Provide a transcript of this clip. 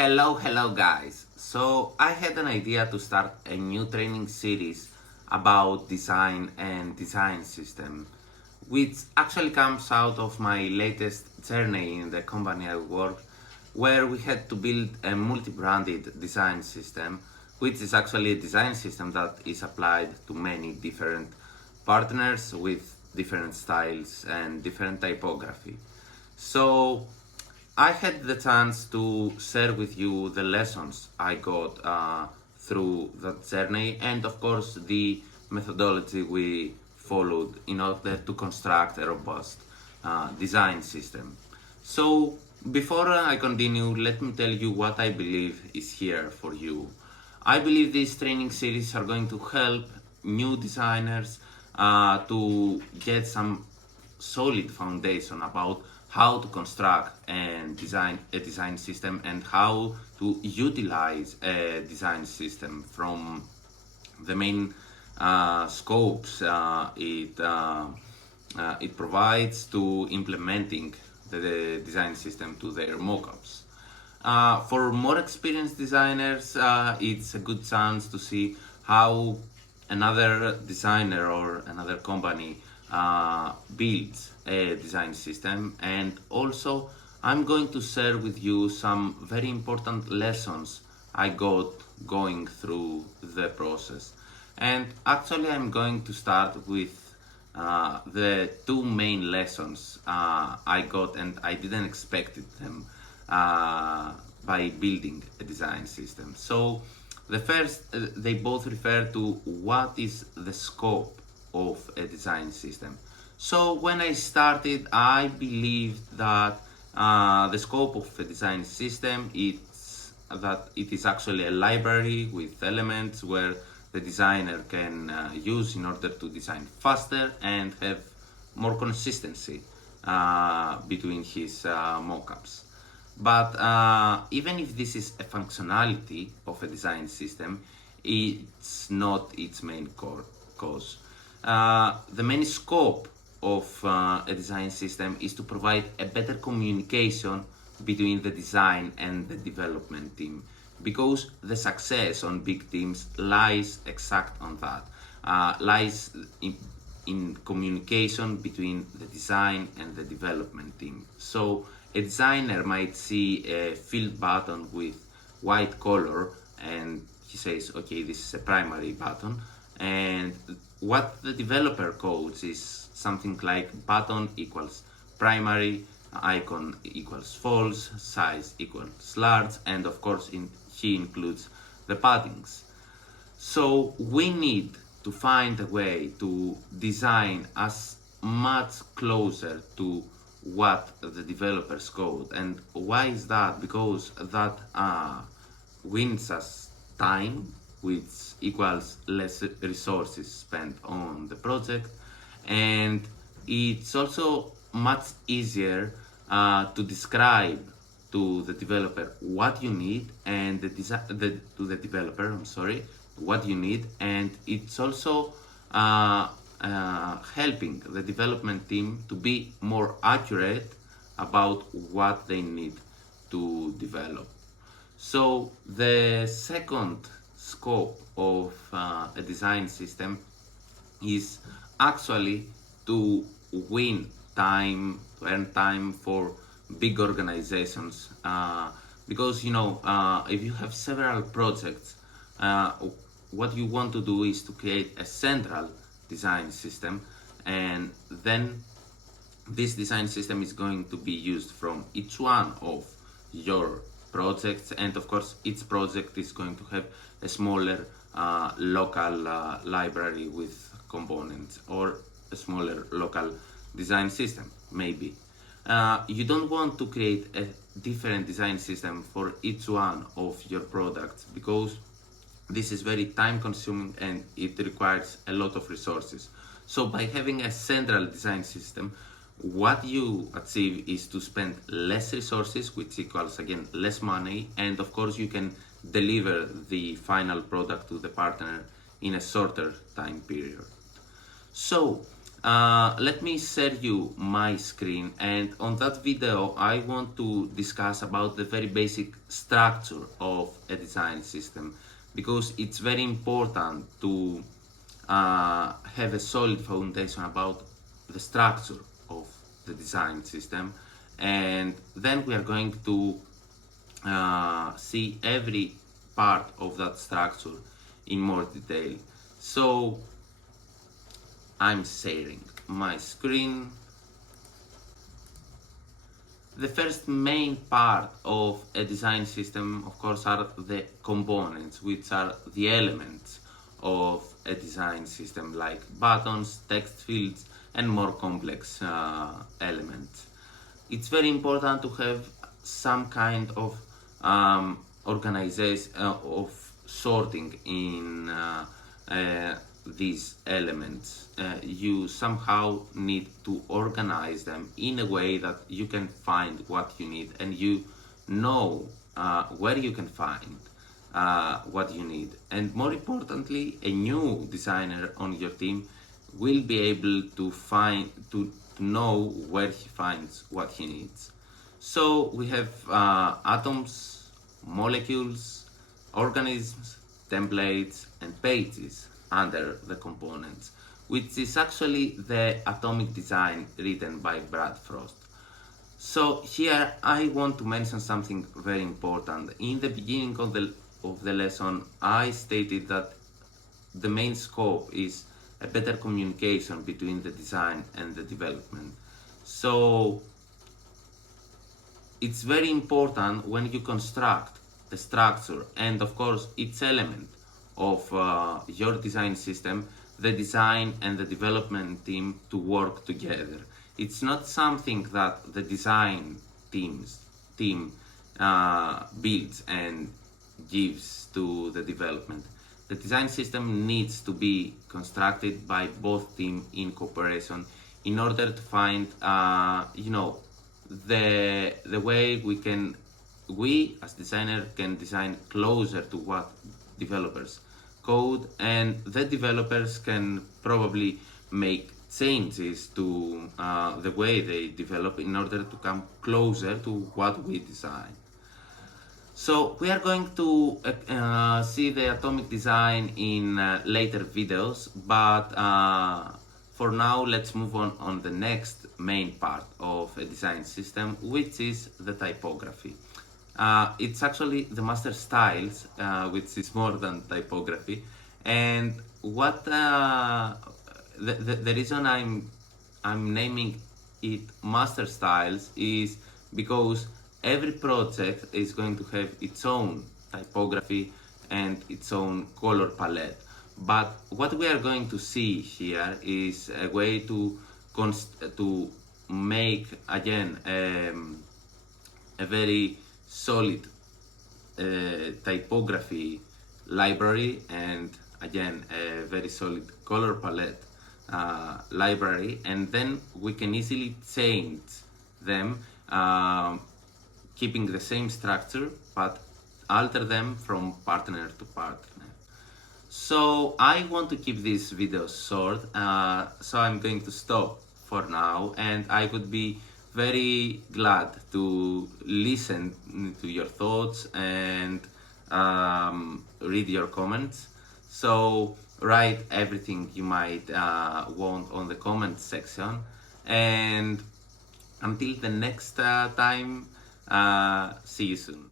Hello guys. So I had an idea to start a new training series about design and design system, which actually comes out of my latest journey in the company I work, where we had to build a multi-branded design system, which is actually a design system that is applied to many different partners with different styles and different typography. So I had the chance to share with you the lessons I got through that journey, and of course the methodology we followed in order to construct a robust design system. So before I continue, let me tell you what I believe is here for you. I believe these training series are going to help new designers to get some solid foundation about how to construct and design a design system and how to utilize a design system from the main scopes it provides to implementing the design system to their mockups. For more experienced designers, it's a good chance to see how another designer or another company builds a design system, and also I'm going to share with you some very important lessons I got going through the process. And actually, I'm going to start with the two main lessons I got, and I didn't expect them by building a design system. So the first, they both refer to what is the scope of a design system. So when I started, I believed that the scope of a design system is that it is actually a library with elements where the designer can use in order to design faster and have more consistency between his mockups. But even if this is a functionality of a design system, it's not its main cause. The main scope of a design system is to provide a better communication between the design and the development team, because the success on big teams lies exact on that, lies in communication between the design and the development team. So a designer might see a field button with white color and he says, okay, this is a primary button, and what the developer codes is something like button equals primary, icon equals false, size equals large, and of course he includes the paddings. So we need to find a way to design as much closer to what the developers code. And why is that? Because that wins us time, which equals less resources spent on the project, and it's also much easier to describe to the developer what you need, and to the developer, I'm sorry, what you need, and it's also helping the development team to be more accurate about what they need to develop. So the second scope of a design system is actually to win time, to earn time for big organizations, because if you have several projects, what you want to do is to create a central design system, and then this design system is going to be used from each one of your projects, and of course each project is going to have a smaller local library with components, or a smaller local design system maybe. You don't want to create a different design system for each one of your products, because this is very time consuming and it requires a lot of resources. So by having a central design system, what you achieve is to spend less resources, which equals again less money, and of course you can deliver the final product to the partner in a shorter time period. So Let me share you my screen, and on that video I want to discuss about the very basic structure of a design system, because it's very important to have a solid foundation about the structure of the design system, and then we are going to see every part of that structure in more detail. So I'm sharing my screen. The first main part of a design system, of course, are the components, which are the elements of a design system, like buttons, text fields, and more complex elements. It's very important to have some kind of organization, of sorting in these elements. You somehow need to organize them in a way that you can find what you need, and you know where you can find what you need. And more importantly, a new designer on your team will be able to know where he finds what he needs. So we have atoms, molecules, organisms, templates, and pages under the components, which is actually the atomic design written by Brad Frost. So here I want to mention something very important. In the beginning of the lesson, I stated that the main scope is a better communication between the design and the development. So it's very important when you construct the structure and of course each element of your design system, the design and the development team to work together. It's not something that the design team builds and gives to the development. The design system needs to be constructed by both teams in cooperation in order to find, the way we as designer can design closer to what developers code, and the developers can probably make changes to the way they develop in order to come closer to what we design. So we are going to see the atomic design in later videos, but for now let's move on the next main part of a design system, which is the typography. It's actually the master styles, which is more than typography. And what the reason I'm naming it master styles is because every project is going to have its own typography and its own color palette. But what we are going to see here is a way to make again a very solid typography library, and again a very solid color palette library, and then we can easily change them, keeping the same structure but alter them from partner to partner. So I want to keep this video short, so I'm going to stop for now, and I would be very glad to listen to your thoughts and read your comments. So write everything you might want on the comment section, and until the next time, see you soon.